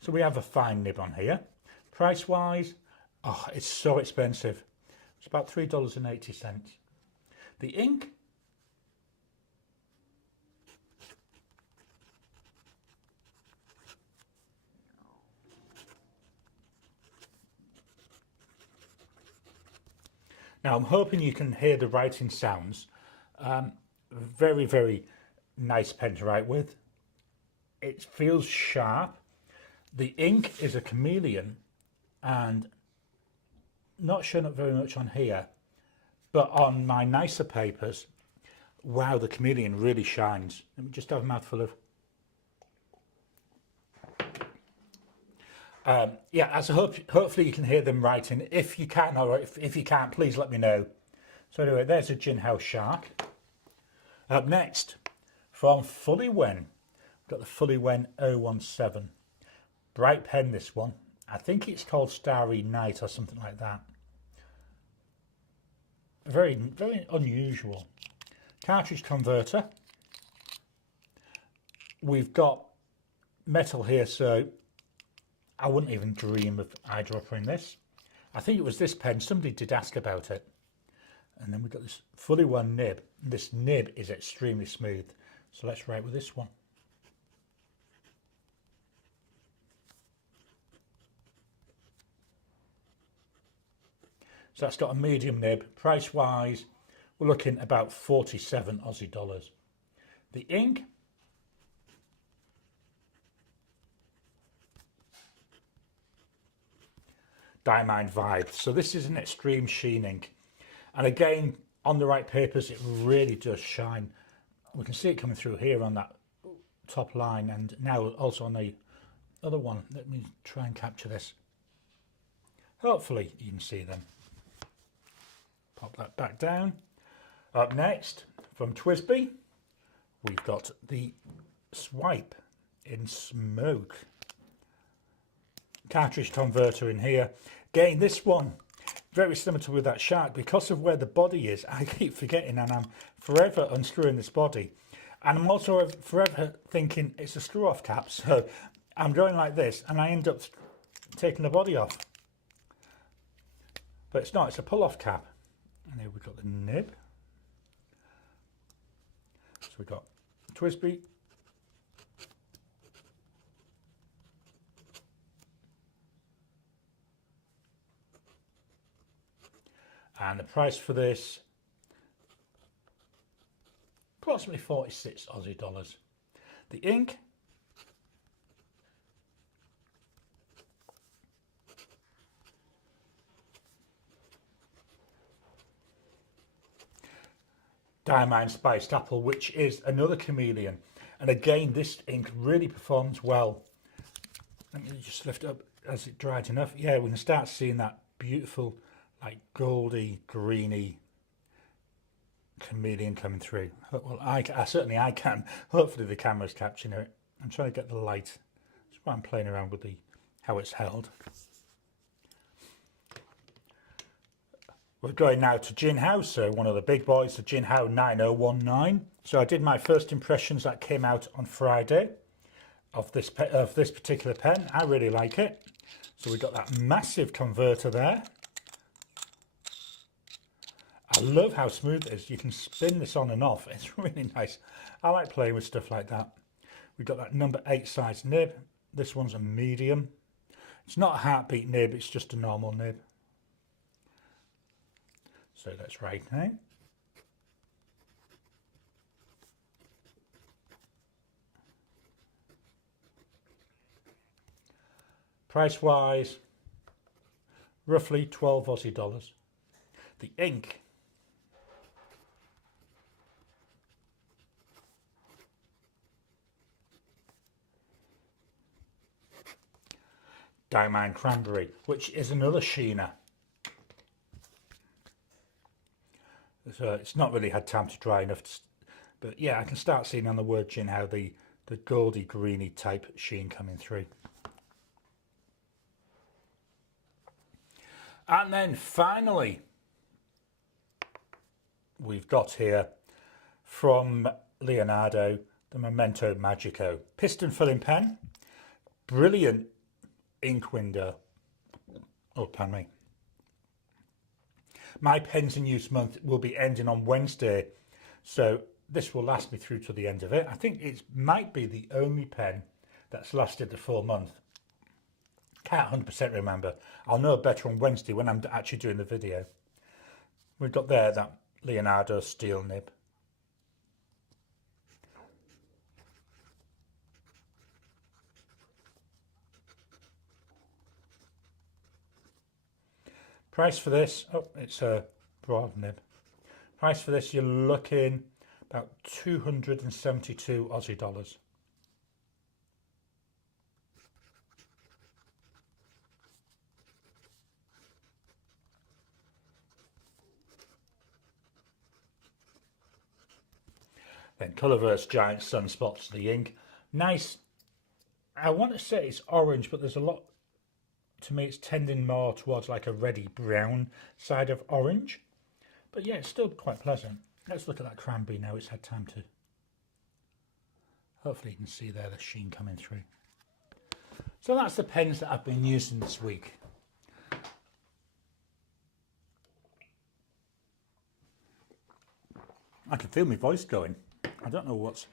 So we have a fine nib on here. Price wise, oh, it's so expensive. It's about $3.80. The ink, Now I'm hoping you can hear the writing sounds. Very, very nice pen to write with. It feels sharp. The ink is a chameleon and not showing up very much on here, but on my nicer papers, wow, the chameleon really shines. Let me just have a mouthful of... yeah, as I hopefully you can hear them writing. If you can't, or if you can't, please let me know. So anyway, there's a Gin House Shark. Up next, from Fully Wen, we've got the Fully Wen 017. Bright pen, this one. I think it's called Starry Night or something like that. Very, very unusual. Cartridge converter. We've got metal here, so I wouldn't even dream of eyedroppering this. I think it was this pen, somebody did ask about it. And then we've got this Fully Wen nib. This nib is extremely smooth. So let's write with this one. So that's got a medium nib. Price wise, we're looking about 47 Aussie dollars. The ink, Diamond Vibe. So this is an extreme sheen ink. And again, on the right papers, it really does shine. We can see it coming through here on that top line, and now also on the other one. Let me try and capture this. Hopefully you can see them. Pop that back down. Up next, from Twisby, we've got the Swipe in Smoke. Cartridge converter in here. Again, this one, very similar to with that Shark. Because of where the body is, I keep forgetting, and I'm forever unscrewing this body. And I'm also forever thinking it's a screw-off cap. So I'm going like this, and I end up taking the body off. But it's not, it's a pull-off cap. And here we've got the nib. So we've got Twisby. And the price for this, approximately 46 Aussie dollars. The ink, Diamond Spiced Apple, which is another chameleon. And again, this ink really performs well. Let me just lift it up as it dried enough. Yeah, we can start seeing that beautiful, like goldy, greeny chameleon coming through. Well, I certainly I can. Hopefully the camera's capturing it. I'm trying to get the light. That's why I'm playing around with how it's held. We're going now to Gin House, so one of the big boys, the Gin House 9019. So I did my first impressions that came out on Friday of this particular pen. I really like it. So we've got that massive converter there. I love how smooth it is. You can spin this on and off. It's really nice. I like playing with stuff like that. We've got that number 8 size nib. This one's a medium. It's not a heartbeat nib, it's just a normal nib. So let's write now. Price wise, roughly 12 Aussie dollars. The ink, Diamond Cranberry, which is another sheener. So it's not really had time to dry enough, but yeah, I can start seeing on the word gin how the goldy greeny type sheen coming through. And then finally, we've got here from Leonardo, the Memento Magico piston filling pen. Brilliant ink window. Oh, pardon me. My pens in use month will be ending on Wednesday, so this will last me through to the end of it. I think it might be the only pen that's lasted the full month. Can't 100% remember. I'll know better on Wednesday when I'm actually doing the video. We've got there that Leonardo steel nib. Price for this, oh, it's a broad nib. Price for this, you're looking about 272 Aussie dollars. Then Colourverse Giant Sunspots, the ink. Nice. I want to say it's orange, but there's a lot, to me it's tending more towards like a reddy brown side of orange. But yeah, it's still quite pleasant. Let's look at that cranberry now. It's had time to... Hopefully you can see there the sheen coming through. So that's the pens that I've been using this week. I can feel my voice going. I don't know what's...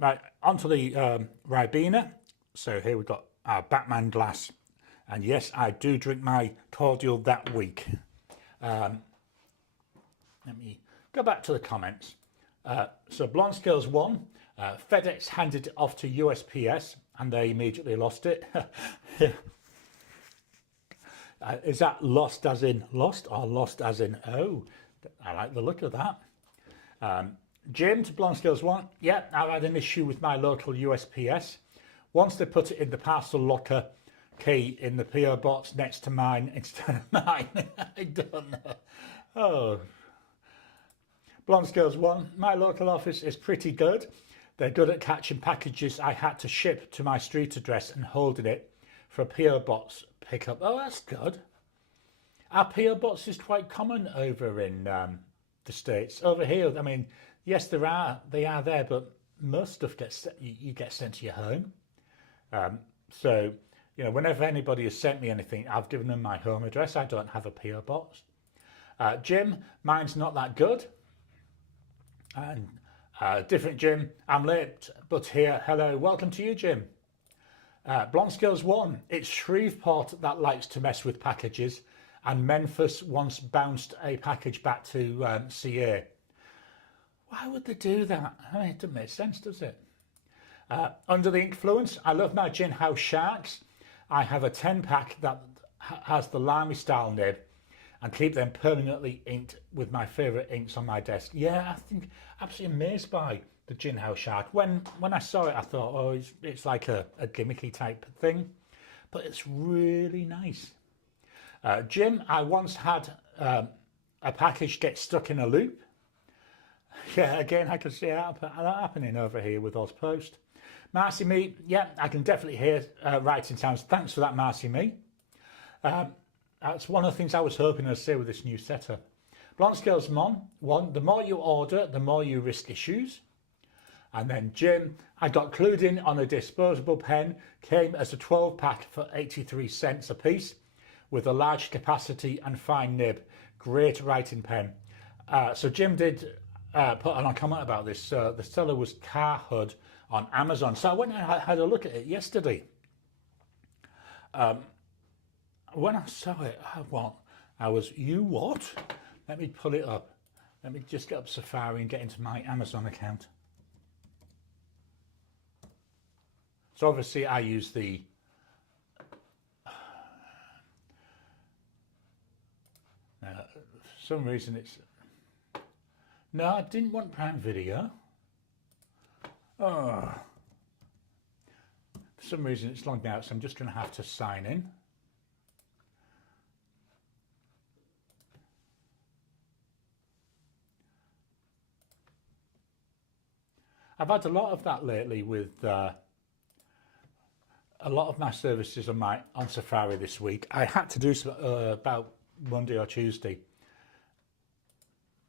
right, onto the Ribena. So here we've got our Batman glass. And yes, I do drink my cordial that week. Let me go back to the comments. So Blonde Scales won. FedEx handed it off to USPS and they immediately lost it. Is that lost as in lost or lost as in, oh, I like the look of that. Jim to Blonde Scales 1. Yeah, I had an issue with my local USPS. Once they put it in the parcel locker key in the PO box next to mine instead of mine. I don't know. Oh. Blonde Scales 1. My local office is pretty good. They're good at catching packages I had to ship to my street address and holding it for a PO box pickup. Oh, that's good. Our PO box is quite common over in the States. Over here, I mean, yes, they are there, but most stuff you get sent to your home. So, you know, whenever anybody has sent me anything, I've given them my home address. I don't have a PO box. Jim, mine's not that good. And different Jim, I'm late, but here. Hello, welcome to you, Jim. Blonde Scales 1. It's Shreveport that likes to mess with packages, and Memphis once bounced a package back to CA. Why would they do that? I mean, it doesn't make sense, does it? Under the Influence, I love my Gin House Sharks. I have a 10-pack that has the Lamy style nib and keep them permanently inked with my favourite inks on my desk. Yeah, I think absolutely amazed by the Gin House Shark. When I saw it, I thought, oh, it's like a gimmicky type thing, but it's really nice. Jim, I once had a package get stuck in a loop. Yeah, again, I can see that happening over here with Ozpost. Marcy Me, yeah, I can definitely hear writing sounds. Thanks for that, Marcy Me. That's one of the things I was hoping to say with this new setup. Blonde Scales 1, the more you order, the more you risk issues. And then Jim, I got clued in on a disposable pen, came as a 12-pack for 83 cents a piece with a large capacity and fine nib. Great writing pen. So Jim did put on a comment about this. The seller was Car Hood on Amazon. So I went and had a look at it yesterday. When I saw it, you what? Let me pull it up. Let me just get up Safari and get into my Amazon account. So obviously I use the for some reason it's no, I didn't want Prime Video. Oh, for some reason it's logged out, so I'm just going to have to sign in. I've had a lot of that lately with a lot of my services on Safari this week. I had to do some about Monday or Tuesday,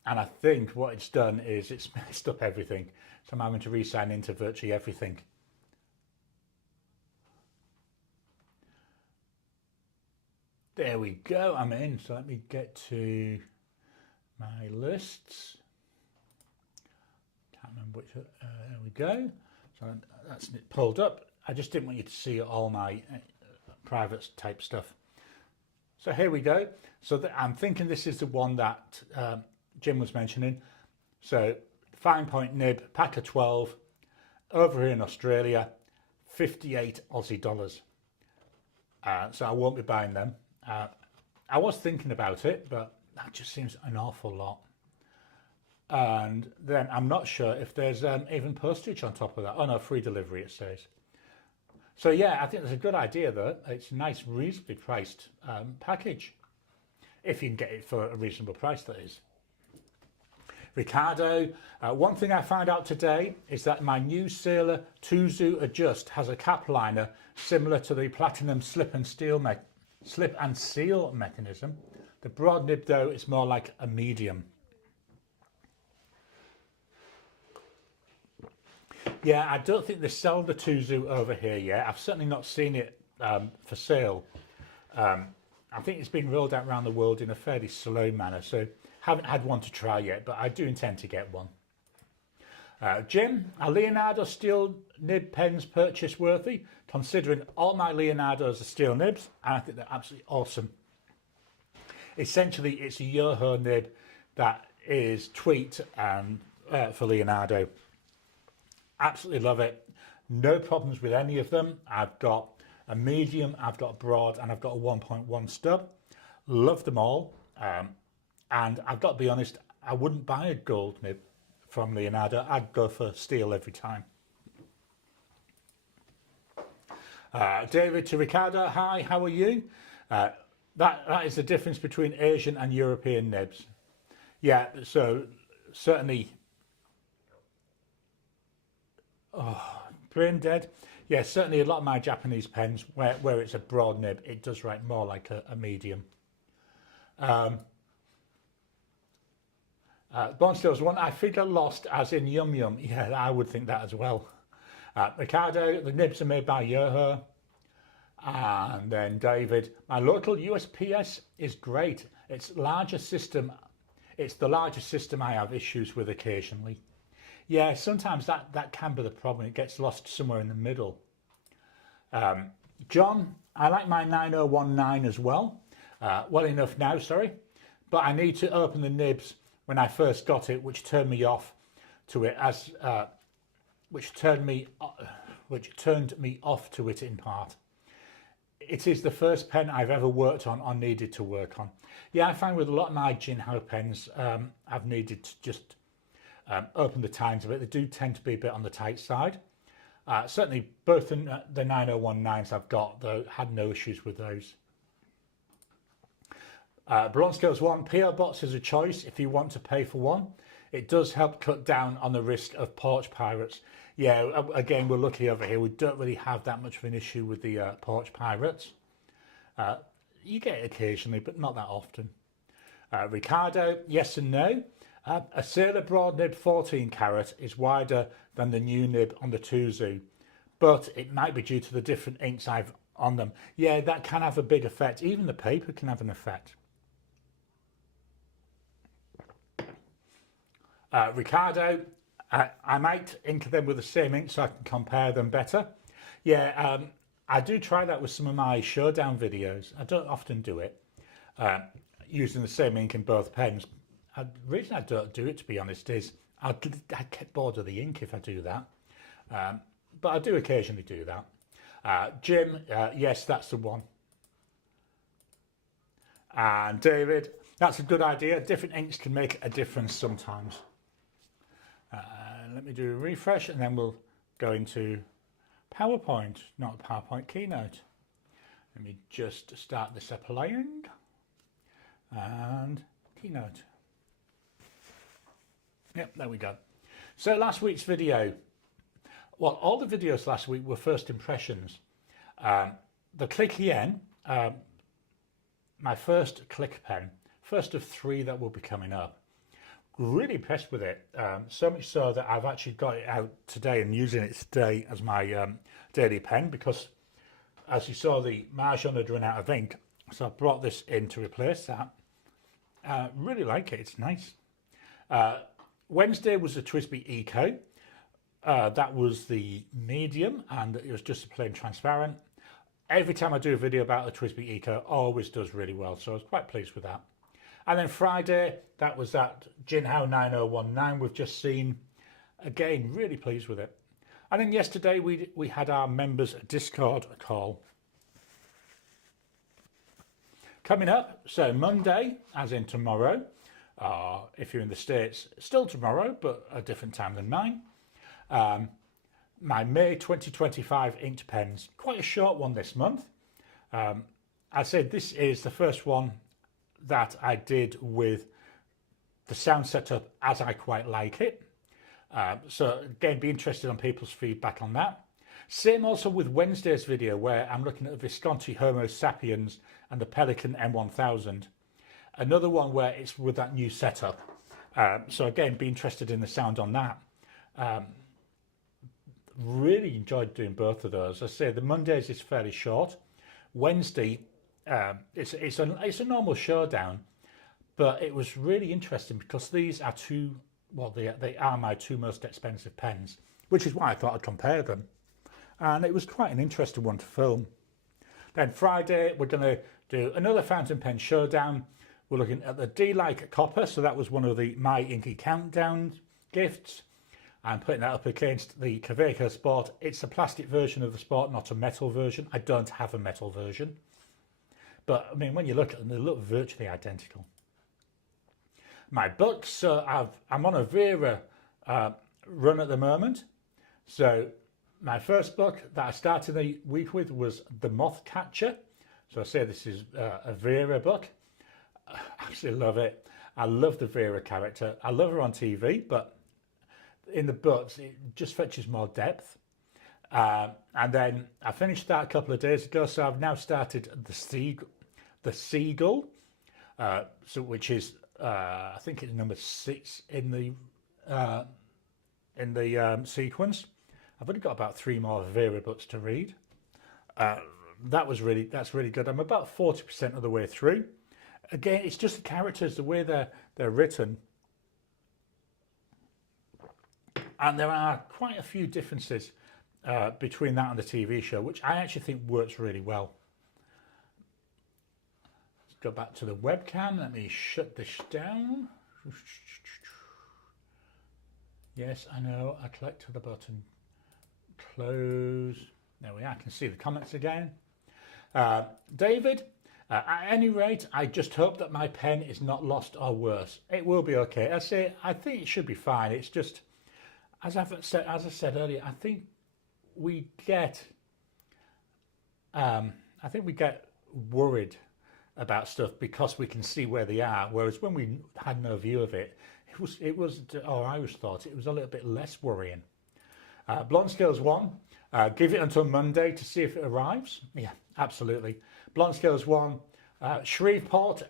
and I think what it's done is it's messed up everything. So I'm having to re-sign into virtually everything. There we go. I'm in. So let me get to my lists. Can't remember which. There we go. So that's it pulled up. I just didn't want you to see all my private type stuff. So here we go. So I'm thinking this is the one that Jim was mentioning. So fine point nib, pack of 12, over here in Australia, 58 Aussie dollars. So I won't be buying them. I was thinking about it, but that just seems an awful lot. And then I'm not sure if there's even postage on top of that. Oh no, free delivery it says. So yeah, I think that's a good idea though. It's a nice, reasonably priced package. If you can get it for a reasonable price, that is. Ricardo, one thing I found out today is that my new Sailor Tuzu Adjust has a cap liner similar to the Platinum slip and seal mechanism. The broad nib though is more like a medium. Yeah, I don't think they sell the Tuzu over here yet. I've certainly not seen it for sale. I think it's been rolled out around the world in a fairly slow manner, so haven't had one to try yet, but I do intend to get one. Jim, are Leonardo steel nib pens purchase worthy? Considering all my Leonardos are steel nibs, and I think they're absolutely awesome. Essentially, it's a Yoho nib that is tweaked for Leonardo. Absolutely love it. No problems with any of them. I've got a medium, I've got a broad, and I've got a 1.1 stub. Love them all. And I've got to be honest, I wouldn't buy a gold nib from Leonardo. I'd go for steel every time. David to Ricardo, hi, how are you? That is the difference between Asian and European nibs. Yeah, so certainly. Oh, brain dead. Yeah, certainly a lot of my Japanese pens, where it's a broad nib, it does write more like a medium. Bonstill's one, I figure lost as in yum yum. Yeah, I would think that as well. Ricardo, the nibs are made by Yoho. And then David, my local USPS is great. It's the largest system I have issues with occasionally. Yeah, sometimes that can be the problem. It gets lost somewhere in the middle. John, I like my 9019 as well. Well enough now, sorry. But I need to open the nibs when I first got it, which turned me off to it which turned me off to it in part. It is the first pen I've ever worked on or needed to work on. Yeah, I find with a lot of my Jinhao pens, I've needed to just open the tines of it. They do tend to be a bit on the tight side. Certainly both the 9019s I've got, though, had no issues with those. Bronskos one, PO Box is a choice if you want to pay for one. It does help cut down on the risk of porch pirates. Yeah, again, we're lucky over here. We don't really have that much of an issue with the porch pirates. You get it occasionally, but not that often. Ricardo, yes and no. A Sailor broad nib 14 carat is wider than the new nib on the Tuzu, but it might be due to the different inks I've on them. Yeah, that can have a big effect. Even the paper can have an effect. Ricardo, I might ink them with the same ink so I can compare them better. Yeah, I do try that with some of my showdown videos. I don't often do it, using the same ink in both pens. The reason I don't do it, to be honest, is I'd get bored of the ink if I do that. But I do occasionally do that. Jim, yes, that's the one. And David, that's a good idea. Different inks can make a difference sometimes. Let me do a refresh and then we'll go into PowerPoint, not PowerPoint Keynote. Let me just start this applying and Keynote. Yep, there we go. So last week's video, well, all the videos last week were first impressions. The Click Yen, my first click pen, first of 3 that will be coming up. Really impressed with it, so much so that I've actually got it out today and using it today as my daily pen, because as you saw, the Marjon had run out of ink, so I brought this in to replace that. Really like it, it's nice. Wednesday was the TWSBI Eco. That was the medium and it was just a plain transparent. every time I do a video about the TWSBI Eco, always does really well. So I was quite pleased with that. And then Friday, that was that Jinhao 9019 we've just seen. Again, really pleased with it. And then yesterday we had our members Discord call. Coming up, so Monday, as in tomorrow, if you're in the States, still tomorrow, but a different time than mine. My May 2025 inked pens, quite a short one this month. I said this is the first one that I did with the sound setup as I quite like it. So again, be interested on people's feedback on that. Same also with Wednesday's video where I'm looking at the Visconti Homo sapiens and the Pelican M1000. Another one where it's with that new setup. So again, be interested in the sound on that. Really enjoyed doing both of those. I say the Mondays is fairly short. Wednesday, it's a normal showdown, but it was really interesting because these are they are my two most expensive pens, which is why I thought I'd compare them. And it was quite an interesting one to film. Then Friday, we're going to do another fountain pen showdown. We're looking at the D-Like Copper, so that was one of the My Inky Countdown gifts. I'm putting that up against the Kaweco Sport. It's a plastic version of the Sport, not a metal version. I don't have a metal version. But, I mean, when you look at them, they look virtually identical. My books, so I'm on a Vera run at the moment. So my first book that I started the week with was The Moth Catcher. So I say this is a Vera book. I absolutely love it. I love the Vera character. I love her on TV, but in the books, it just fetches more depth. And then I finished that a couple of days ago, so I've now started the Seagull, which is I think it's number 6 in the sequence. I've only got about 3 more Vera books to read. That's really good. I'm about 40% of the way through. Again, it's just the characters, the way they're written. And there are quite a few differences between that and the TV show, which I actually think works really well. Let's go back to the webcam. Let me shut this down. Yes, I know. I clicked to the button. Close. There we are. I can see the comments again. David, at any rate, I just hope that my pen is not lost or worse. It will be okay. I think it should be fine. It's just, as I said earlier, I think we get worried about stuff because we can see where they are. Whereas when we had no view of it, I always thought it was a little bit less worrying. Blonde Scales 1, give it until Monday to see if it arrives. Yeah, absolutely. Blonde Scales 1, Shreveport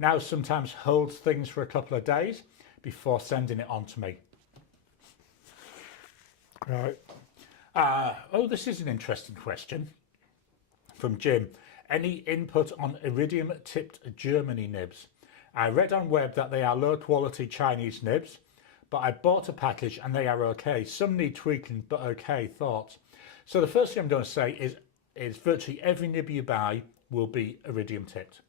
now sometimes holds things for a couple of days before sending it on to me. Right. This is an interesting question from Jim. Any input on iridium tipped Germany nibs? I read on web that they are low quality Chinese nibs, but I bought a package and they are okay. Some need tweaking, but okay. Thoughts? So the first thing I'm going to say is virtually every nib you buy will be iridium tipped.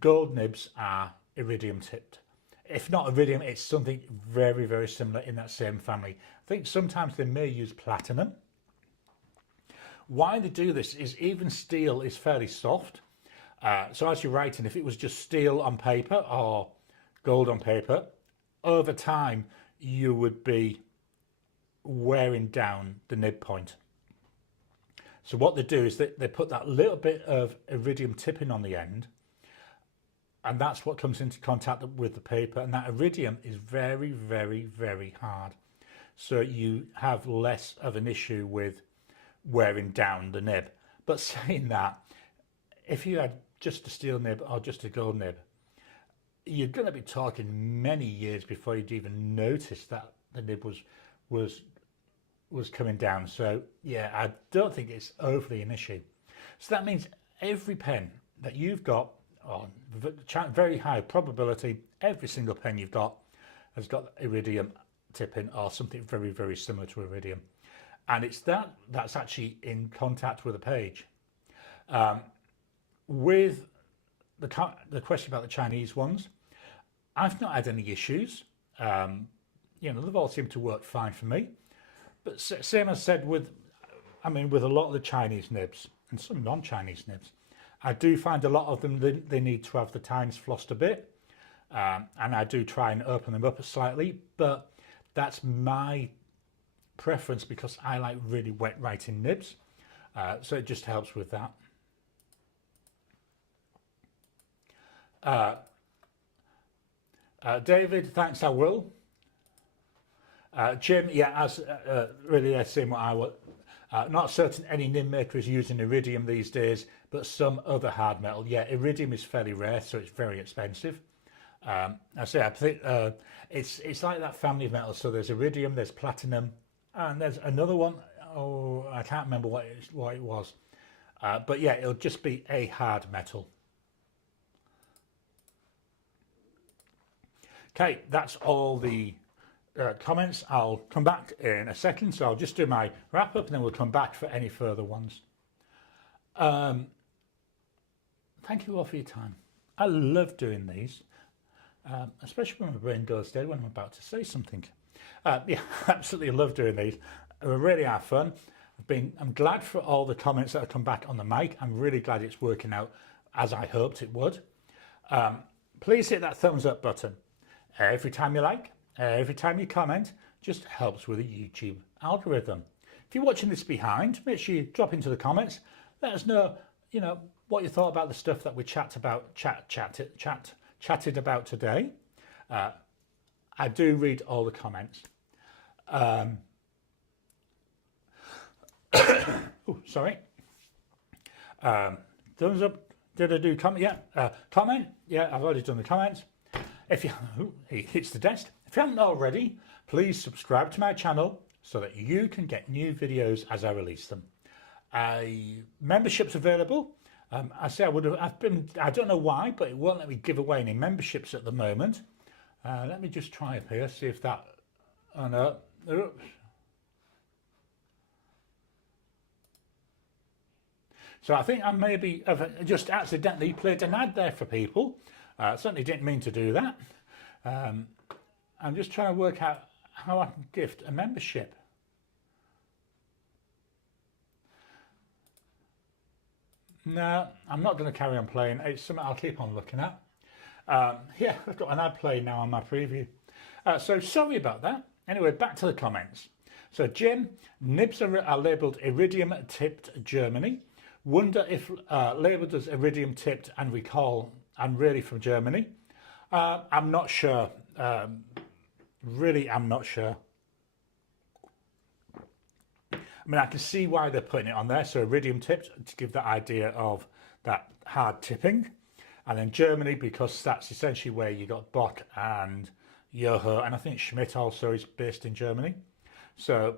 Gold nibs are iridium tipped. If not iridium, it's something very, very similar in that same family. I think sometimes they may use platinum. Why they do this is even steel is fairly soft. So as you're writing, if it was just steel on paper or gold on paper, over time you would be wearing down the nib point. So what they do is they put that little bit of iridium tipping on the end, and that's what comes into contact with the paper, and that iridium is very, very, very hard. So you have less of an issue with wearing down the nib. But saying that, if you had just a steel nib or just a gold nib, you're going to be talking many years before you'd even notice that the nib was coming down. So yeah, I don't think it's overly an issue. So that means every pen that you've got, on very high probability, every single pen you've got has got iridium tipping or something very, very similar to iridium. And it's that's actually in contact with a page. With the question about the Chinese ones, I've not had any issues. They've all seemed to work fine for me. But same as said with a lot of the Chinese nibs and some non-Chinese nibs, I do find a lot of them, they need to have the tines flossed a bit. And I do try and open them up slightly, but that's my preference because I like really wet writing nibs. So it just helps with that. David, thanks, I will. Jim, yeah, as really same what I would. Not certain any nib maker is using iridium these days, but some other hard metal. Yeah, iridium is fairly rare, so it's very expensive. I think it's like that family of metals. So there's iridium, there's platinum, and there's another one. Oh, I can't remember what it was. But yeah, it'll just be a hard metal. Okay, that's all the comments. I'll come back in a second, so I'll just do my wrap up and then we'll come back for any further ones. Thank you all for your time. I love doing these, especially when my brain goes dead when I'm about to say something. Yeah, absolutely love doing these. They really are fun. I'm glad for all the comments that have come back on the mic. I'm really glad it's working out as I hoped it would. Please hit that thumbs up button. Every time you like, every time you comment, just helps with the YouTube algorithm. If you're watching this behind, make sure you drop into the comments. Let us know, what you thought about the stuff that we chatted about today. I do read all the comments. Oh, sorry. Thumbs up. Did I do comment? Yeah. Comment. Yeah, I've already done the comments. If you, he hits the desk. If you haven't already, please subscribe to my channel so that you can get new videos as I release them. Memberships available. I don't know why, but it won't let me give away any memberships at the moment. Let me just try up here, see if that, oh no, oops. So I think I maybe have just accidentally played an ad there for people. Certainly didn't mean to do that. I'm just trying to work out how I can gift a membership. No, I'm not going to carry on playing. It's something I'll keep on looking at. Yeah, I've got an ad playing now on my preview. So sorry about that. Anyway, back to the comments. So Jim, nibs are labelled iridium tipped Germany. Wonder if labelled as iridium tipped and recall and really from Germany. I'm not sure. Really, I'm not sure. I can see why they're putting it on there. So iridium tipped to give that idea of that hard tipping. And then Germany, because that's essentially where you got Bock and Yoho, and I think Schmidt also is based in Germany. So,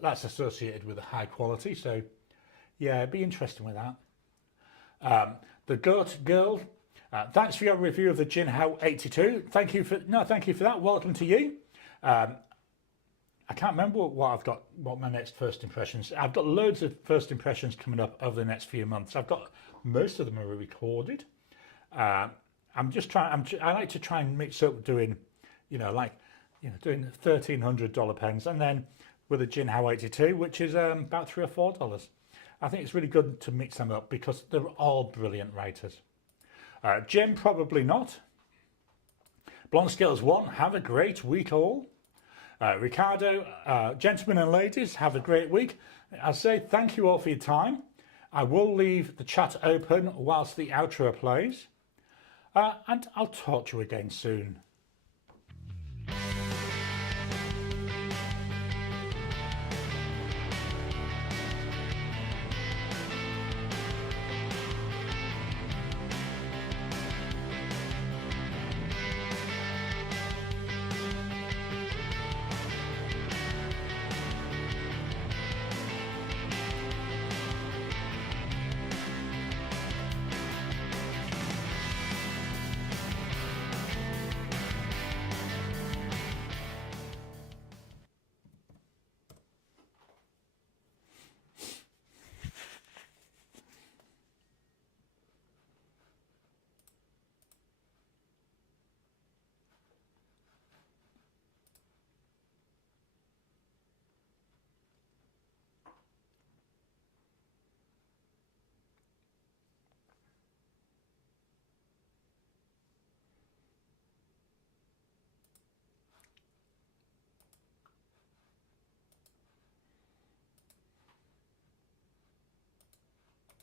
that's associated with a high quality. So, yeah, it'd be interesting with that. The Goat Girl, thanks for your review of the Jinhao 82. Thank you for that. Welcome to you. I can't remember what my next first impressions. I've got loads of first impressions coming up over the next few months. I've got most of them are recorded. I'm just trying. I like to try and mix up doing, doing $1,300 pens, and then with a Jinhao 82, which is about $3 or $4. I think it's really good to mix them up because they're all brilliant writers. Jim, probably not. Blonde Scales 1, have a great week all. Ricardo, gentlemen and ladies, have a great week. I say thank you all for your time. I will leave the chat open whilst the outro plays. And I'll talk to you again soon.